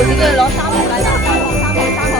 號自己去攞3號禮物，3號。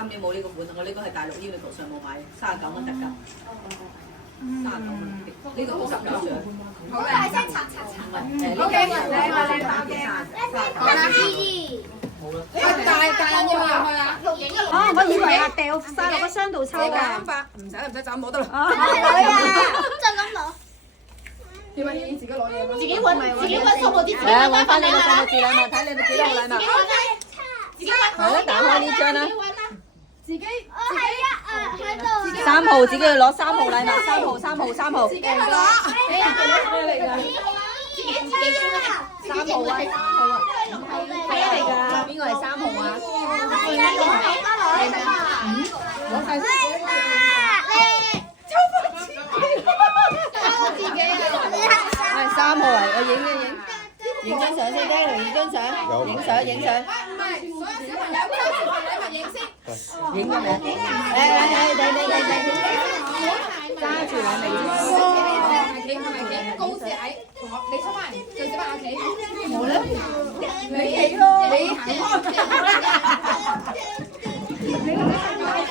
今年冇呢個款，我呢個係大陸 Uniqlo 上網買，39蚊特價，39蚊。呢個好19獎。好大聲刷刷刷。好嘅，你打嘅。大人要唔要去啊？哦，我以為啊掉晒落個箱度抽㗎。唔使走冇得啦。再咁攞。點啊？自己攞嘢嗎？自己揾數目啲。係啊，揾翻呢個數目字禮物，睇你哋幾多號禮物。自己揾。係啦，打開呢張啦。自己。我係一喺度。3號自己去攞3號禮物，3號。自己去攞。咩嚟㗎？自己3號啊！3號啊！咩嚟㗎？邊個係3號啊？攞晒先。抽自己啊！係3號嚟，我影張相先，影張相，影相。唔係，所有小朋友攞住份禮物影先。影咗未？你揸住禮物影。係高至矮，同學你出翻嚟，最少翻屋企。我咧，你企咯，你行開。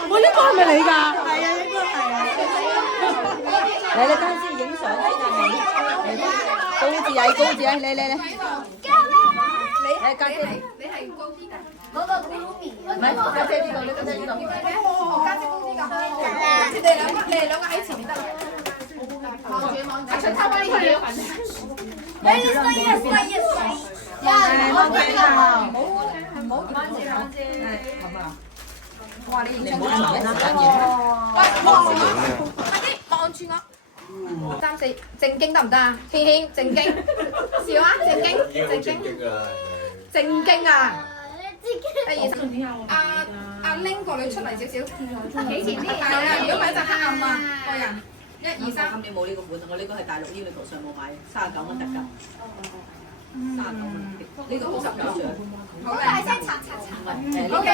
我呢個係咪你㗎？係啊，應該係啊。你等陣先影相先啊！高字矮，你。家姐，你係高啲㗎？嗰個 Gumi。唔係家姐呢度，你家姐呢度。我家姐高啲㗎。你哋兩個喺前面得啦。阿春偷翻呢啲。望住啦，唔好關住啦。係嘛？哇！你你唔好諗啦，緊要。快啲望住我。3、4，正經得唔得啊？軒軒正經，笑啊！正經。正經啊！1、2、3。阿 Ling 個女出嚟少少，企前啲。係啊，如果唔係一陣黑暗啊，個人。1、2、3。今年冇呢個款，我呢個係大陸 Uniqlo 上網買，39蚊特價，39蚊。呢個好19獎。好大聲刷刷刷。好嘅，